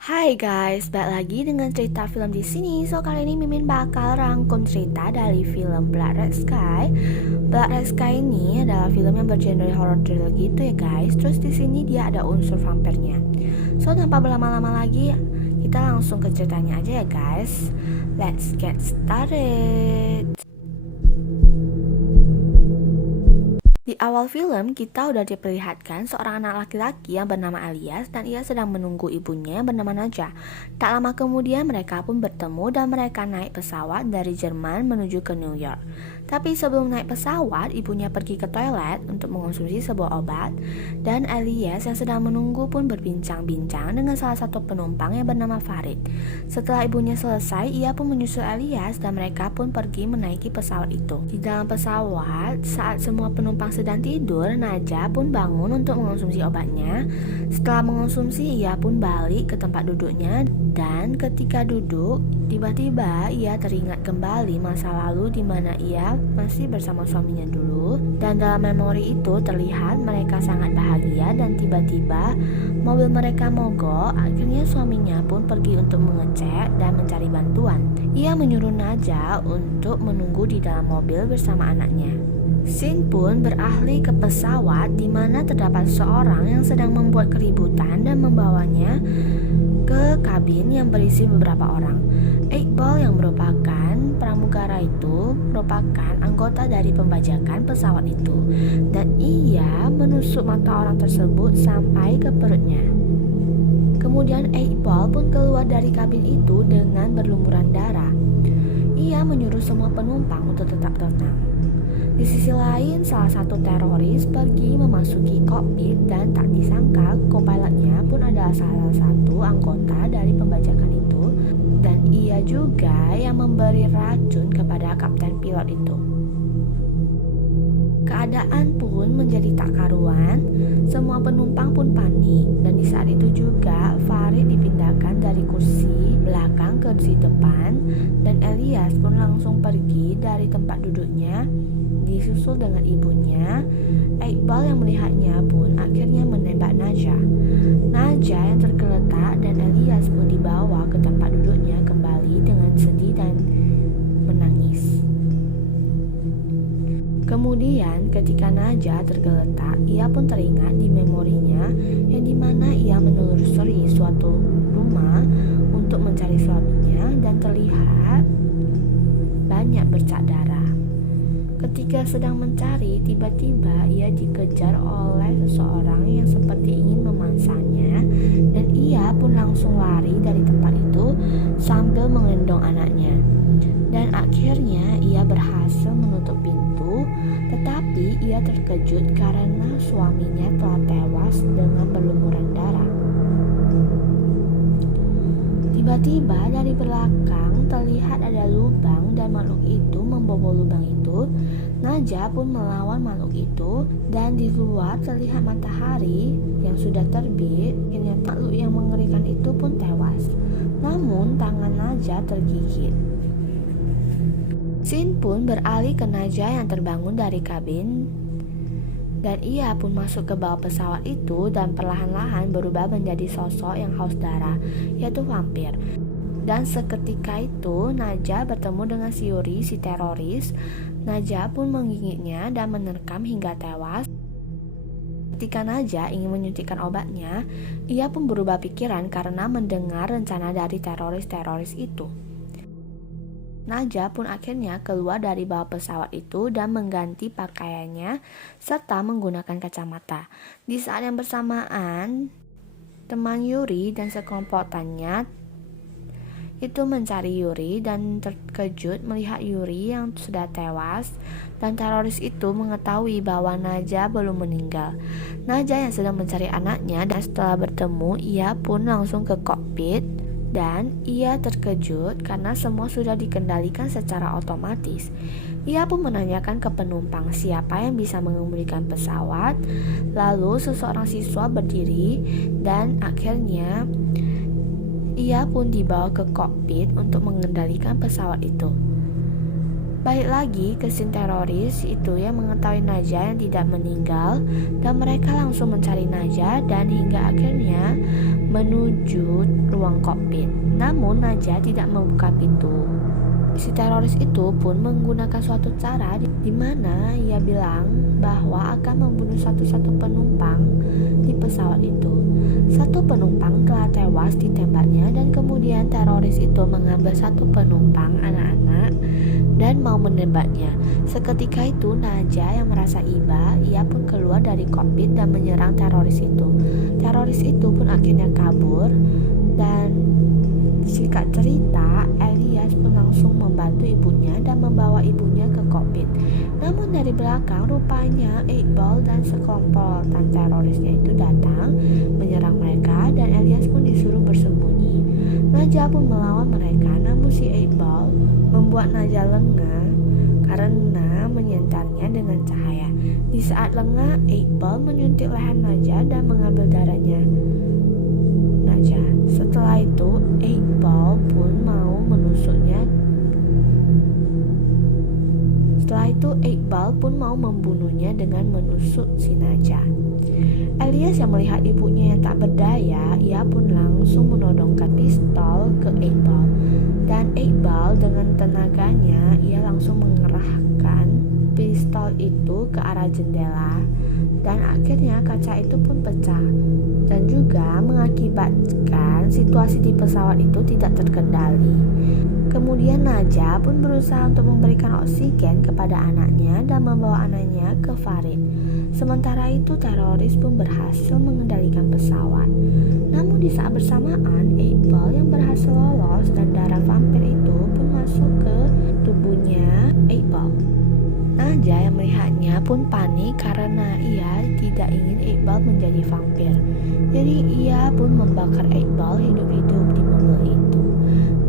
Hai guys, balik lagi dengan cerita film di sini. So kali ini Mimin bakal rangkum cerita dari film Blood Red Sky. Blood Red Sky ini adalah film yang bergenre horror thriller gitu ya guys. Terus di sini dia ada unsur vampirnya. So tanpa berlama-lama lagi, kita langsung ke ceritanya aja ya guys. Let's get started. Di awal film, kita udah diperlihatkan seorang anak laki-laki yang bernama Elias dan ia sedang menunggu ibunya yang bernama Najah. Tak lama kemudian mereka pun bertemu dan mereka naik pesawat dari Jerman menuju ke New York. Tapi sebelum naik pesawat, ibunya pergi ke toilet untuk mengonsumsi sebuah obat dan Elias yang sedang menunggu pun berbincang-bincang dengan salah satu penumpang yang bernama Farid. Setelah ibunya selesai, ia pun menyusul Elias dan mereka pun pergi menaiki pesawat itu. Di dalam pesawat, saat semua penumpang sedang tidur, Najah pun bangun untuk mengonsumsi obatnya. Setelah mengonsumsi, ia pun balik ke tempat duduknya dan ketika duduk, tiba-tiba ia teringat kembali masa lalu di mana ia masih bersama suaminya dulu dan dalam memori itu terlihat mereka sangat bahagia dan tiba-tiba mobil mereka mogok. Akhirnya suaminya pun pergi untuk mengecek dan mencari bantuan. Ia menyuruh Najah untuk menunggu di dalam mobil bersama anaknya. Scene pun beralih ke pesawat di mana terdapat seorang yang sedang membuat keributan dan membawanya ke kabin yang berisi beberapa orang. Iqbal yang merupakan pramugara itu merupakan anggota dari pembajakan pesawat itu dan ia menusuk mata orang tersebut sampai ke perutnya. Kemudian Iqbal pun keluar dari kabin itu dengan berlumuran darah. Ia menyuruh semua penumpang untuk tetap tenang. Di sisi lain, salah satu teroris pergi memasuki kokpit dan tak disangka co-pilotnya pun adalah salah satu anggota dari pembajakan itu dan ia juga yang memberi racun kepada kapten pilot itu. Keadaan pun menjadi tak karuan, semua penumpang pun panik dan di saat itu juga Farid dipindahkan dari kursi belakang ke kursi depan dan Elias pun langsung pergi dari tempat duduknya disusul dengan ibunya. Iqbal yang melihatnya pun akhirnya menembak Najah. Najah yang tergeletak dan Elias pun dibawa ke tempat duduknya kembali dengan sedih dan menangis. Kemudian ketika Najah tergeletak, ia pun teringat di memorinya yang dimana ia menelusuri suatu rumah untuk mencari suaminya dan terlihat banyak bercak darah. Ketika sedang mencari, tiba-tiba ia dikejar oleh seseorang yang seperti ingin memangsanya dan ia pun langsung lari dari tempat itu sambil menggendong anaknya. Dan akhirnya ia berhasil menutup pintu, tetapi ia terkejut karena suaminya telah tewas dengan berlumuran darah. Tiba-tiba dari belakang terlihat ada lubang dan makhluk itu membobol lubang itu. Najah pun melawan makhluk itu dan di luar terlihat matahari yang sudah terbit. Akhirnya makhluk yang mengerikan itu pun tewas. Namun tangan Najah tergigit. Scene pun beralih ke Najah yang terbangun dari kabin dan ia pun masuk ke bawah pesawat itu dan perlahan-lahan berubah menjadi sosok yang haus darah, yaitu vampir. Dan seketika itu Najah bertemu dengan si Yuri, si teroris. Najah pun menggigitnya dan menerkam hingga tewas. Ketika Najah ingin menyuntikkan obatnya, ia pun berubah pikiran karena mendengar rencana dari teroris-teroris itu. Najah pun akhirnya keluar dari bawah pesawat itu dan mengganti pakaiannya serta menggunakan kacamata. Di saat yang bersamaan, teman Yuri dan sekelompok temannya itu mencari Yuri dan terkejut melihat Yuri yang sudah tewas dan teroris itu mengetahui bahwa Najah belum meninggal. Najah yang sedang mencari anaknya dan setelah bertemu ia pun langsung ke kokpit. Dan ia terkejut karena semua sudah dikendalikan secara otomatis. Ia pun menanyakan ke penumpang siapa yang bisa mengemudikan pesawat. Lalu seseorang siswa berdiri dan akhirnya ia pun dibawa ke kokpit untuk mengendalikan pesawat itu. Balik lagi ke scene teroris itu yang mengetahui Najah yang tidak meninggal, dan mereka langsung mencari Najah dan hingga akhirnya menuju ruang kokpit. Namun Najah tidak membuka pintu. Si teroris itu pun menggunakan suatu cara di mana ia bilang bahwa akan membunuh satu-satu penumpang di pesawat itu. Satu penumpang telah tewas ditembaknya dan kemudian teroris itu mengambil satu penumpang anak-anak dan mau menembaknya. Seketika itu Najah yang merasa iba, ia pun keluar dari kokpit dan menyerang teroris itu. Teroris itu pun akhirnya kabur dan singkat cerita Elias pun langsung membantu ibunya dan membawa ibunya ke kokpit. Namun dari belakang rupanya Iqbal dan sekelompok terorisnya itu datang menyerang mereka dan Elias pun disuruh bersembunyi. Najah pun melawan mereka, namun si Iqbal membuat Najah lengah karena menyentarnya dengan cahaya. Di saat lengah, Iqbal menyuntik leher Najah dan mengambil darahnya Najah. Setelah itu, Iqbal pun mau menusuknya. Iqbal pun mau membunuhnya dengan menusuk si Najah. Elias yang melihat ibunya yang tak berdaya, ia pun langsung menodongkan pistol ke Iqbal. Dan Iqbal dengan tenaganya, ia langsung mengerahkan pistol itu ke arah jendela. Dan akhirnya kaca itu pun pecah dan juga mengakibatkan situasi di pesawat itu tidak terkendali. Kemudian Najah pun berusaha untuk memberikan oksigen kepada anaknya dan membawa anaknya ke Farid. Sementara itu teroris pun berhasil mengendalikan pesawat. Namun di saat bersamaan Iqbal yang berhasil lolos dan darah vampir itu pun masuk ke tubuhnya Iqbal. Najah yang melihatnya pun panik karena ia tidak ingin Iqbal menjadi vampir. Jadi ia pun membakar Iqbal hidup-hidup di mobil itu.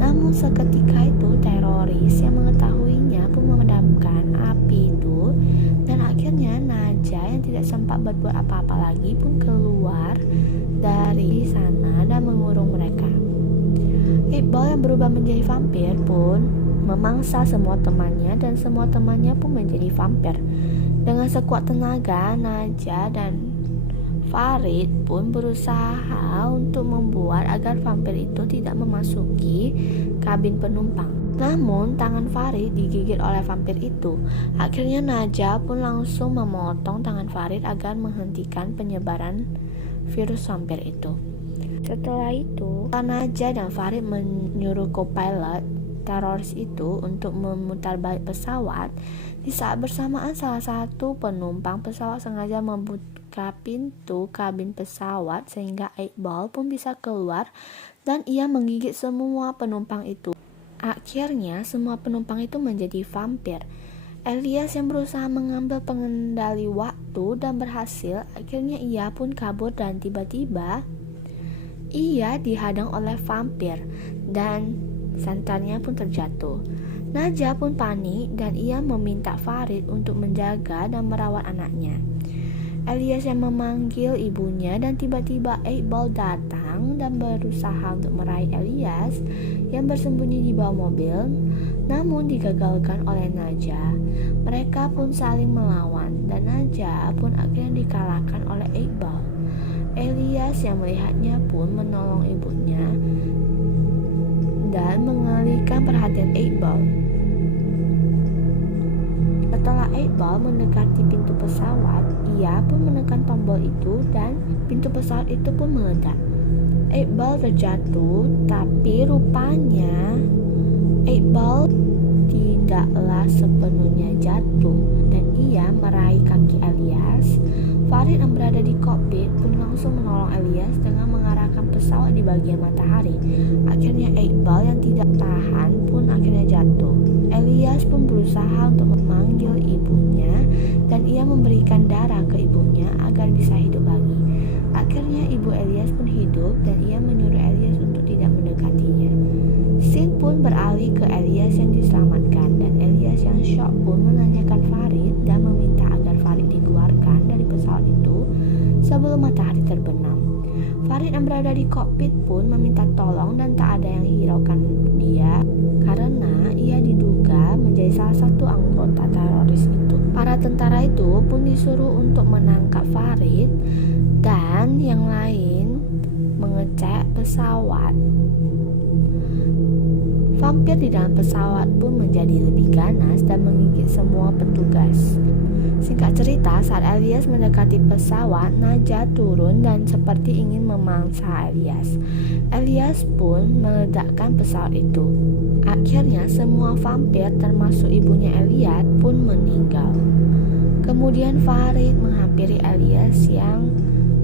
Namun seketika itu teroris yang mengetahuinya pun memadamkan api itu dan akhirnya Najah yang tidak sempat berbuat apa-apa lagi pun keluar dari sana dan mengurung mereka. Iqbal yang berubah menjadi vampir pun memangsa semua temannya dan semua temannya pun menjadi vampir. Dengan sekuat tenaga, Najah dan Farid pun berusaha untuk membuat agar vampir itu tidak memasuki kabin penumpang. Namun tangan Farid digigit oleh vampir itu. Akhirnya Najah pun langsung memotong tangan Farid agar menghentikan penyebaran virus vampir itu. Setelah itu, Najah dan Farid menyuruh co-pilot teroris itu untuk memutar balik pesawat. Di saat bersamaan salah satu penumpang pesawat sengaja membuka pintu kabin pesawat sehingga Iqbal pun bisa keluar dan ia menggigit semua penumpang itu. Akhirnya semua penumpang itu menjadi vampir. Elias yang berusaha mengambil pengendali waktu dan berhasil, akhirnya ia pun kabur dan tiba-tiba ia dihadang oleh vampir dan santannya pun terjatuh. Najah pun panik dan ia meminta Farid untuk menjaga dan merawat anaknya. Elias yang memanggil ibunya dan tiba-tiba Iqbal datang dan berusaha untuk meraih Elias yang bersembunyi di bawah mobil, namun digagalkan oleh Najah. Mereka pun saling melawan dan Najah pun akhirnya dikalahkan oleh Iqbal. Elias yang melihatnya pun menolong ibunya dan mengalihkan perhatian Iqbal. Setelah Iqbal mendekati pintu pesawat, ia pun menekan tombol itu dan pintu pesawat itu pun meledak. Iqbal terjatuh, tapi rupanya Iqbal tidaklah sepenuhnya jatuh dan ia meraih kaki Elias. Farid yang berada di kokpit pun langsung menolong Elias dengan mengarahkan pesawat di bagian matahari. Akhirnya Iqbal yang tidak tahan pun akhirnya jatuh. Elias pun berusaha untuk memanggil ibunya dan ia memberikan darah ke ibunya agar bisa hidup lagi. Akhirnya ibu Elias pun hidup dan ia menyuruh Elias untuk tidak mendekatinya. Scene pun beralih ke Elias yang diselamatkan dan Elias yang shock pun menanyakan Farid dan meminta agar Farid dikeluarkan dari pesawat itu sebelum matahari terbenam. Farid yang berada di kokpit pun meminta tolong dan tak ada yang hiraukan dia. karena ia diduga menjadi salah satu anggota teroris itu. Para tentara itu pun disuruh untuk menangkap Farid dan yang lain mengecek pesawat. Vampir di dalam pesawat pun menjadi lebih ganas dan menggigit semua petugas. Singkat cerita, saat Elias mendekati pesawat, Najah turun dan seperti ingin memangsa Elias. Elias pun meledakkan pesawat itu. Akhirnya semua vampir termasuk ibunya Elias pun meninggal. Kemudian Farid menghampiri Elias yang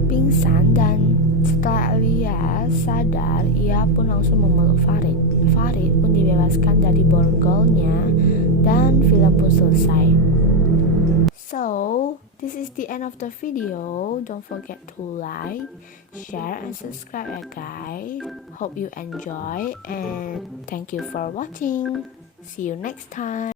pingsan dan setelah Elias sadar, ia pun langsung memeluk Farid. Farid pun dibebaskan dari borgolnya dan film pun selesai. So, this is the end of the video. Don't forget to like, share, and subscribe ya guys. Hope you enjoy and thank you for watching. See you next time.